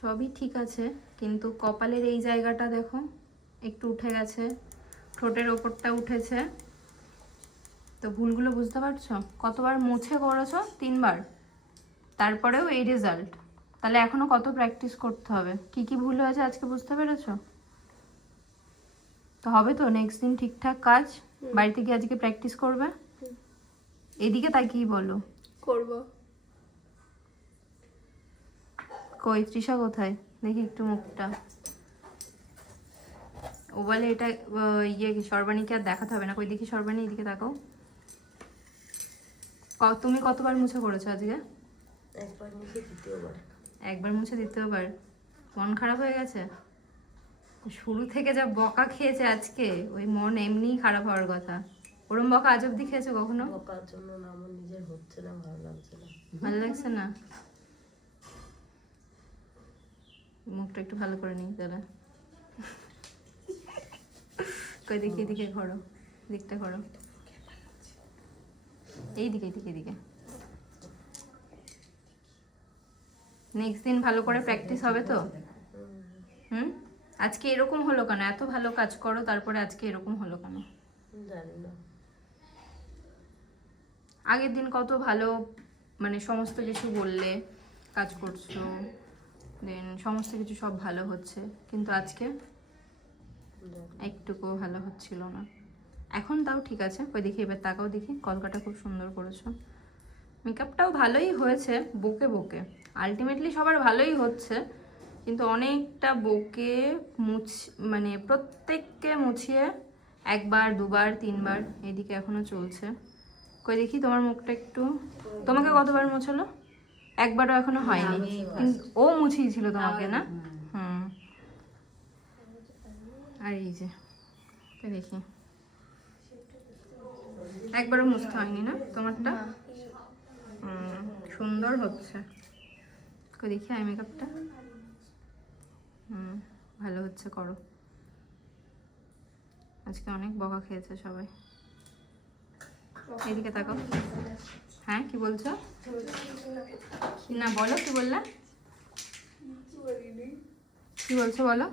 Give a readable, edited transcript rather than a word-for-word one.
সবই ঠিক আছে, কিন্তু কপালের এই জায়গাটা দেখো একটু উঠে গেছে, ঠোঁটের ওপরটা উঠেছে। তো ভুলগুলো বুঝতে পারছো? কতবার মুছে করেছো? 3বার, তারপরেও এই রেজাল্ট। তাহলে এখনো কত প্র্যাকটিস করতে হবে। কি কি ভুল হয়েছে আজকে বুঝতে পেরেছো? তো হবে তো নেক্সট দিন ঠিকঠাক কাজ? বাড়িতে গিয়ে আজকে প্র্যাকটিস করবে? এদিকে তাকিয়ে বলো। করব। কই তৃষা কোথায়? দেখি একটু মুখটা। ও বলে এটা সর্বাণীকে আর দেখাতে হবে না। কই দেখি সর্বাণী, এদিকে তাকাও। তুমি কতবার মুছে করেছো আজকে? একবার মুছে দ্বিতীয়বার। একবার মুছে দ্বিতীয়বার। মন খারাপ হয়ে গেছে? শুরু থেকে যা বকা খেয়েছে আজকে, ওই মন এমনিই খারাপ হওয়ার কথা। ওরম বকা আজ অব্দি খেয়েছো কখনো? বকার জন্য না, আমার নিজের হচ্ছে না, ভালো লাগছে না। ভালো লাগছে না? মুখটা একটু ভালো করে নিই তাহলে। কই দেখি, এদিকে ঘোরো, দিকটা ঘোরো, এইদিকে এদিকে এদিকে। নেক্সট দিন ভালো করে প্র্যাকটিস হবে তো? আজকে এরকম হলো কেন? এত ভালো কাজ করো, তারপরে আজকে এরকম হলো কেন? জানি না। আগের দিন কত ভালো, মানে সমস্ত কিছু বললে, কাজ করছো, দেন সমস্ত কিছু সব ভালো হচ্ছে, কিন্তু আজকে একটুকুও ভালো হচ্ছিল না। এখন তাও ঠিক আছে। ওই দেখি, এবার তাকাও দেখি, কলকাটা খুব সুন্দর করেছো। মেকআপটাও ভালোই হয়েছে, বোকে বোকে। আলটিমেটলি সবার ভালোই হচ্ছে, কিন্তু অনেকটা বোকে মানে প্রত্যেককে মুছিয়ে 1বার 2বার 3বার এদিকে এখনো চলছে। কই দেখি তোমার মুখটা একটু। তোমাকে কতবার মুছলো? 1বারও এখনো হয়নি, কিন্তু ও মুছিয়েছিল তোমাকে না? হুম। আর এই যে দেখি, 1বারও মুছতে হয়নি না তোমারটা? সুন্দর হচ্ছে। কই দেখি আই মেকআপটা। ভালো হচ্ছে, করো। আজকে অনেক বকা খেয়েছে সবাই। এইদিকে তাকাও। হ্যাঁ কি বলছো? না বলো, কি বললে? কি বলছো বলো।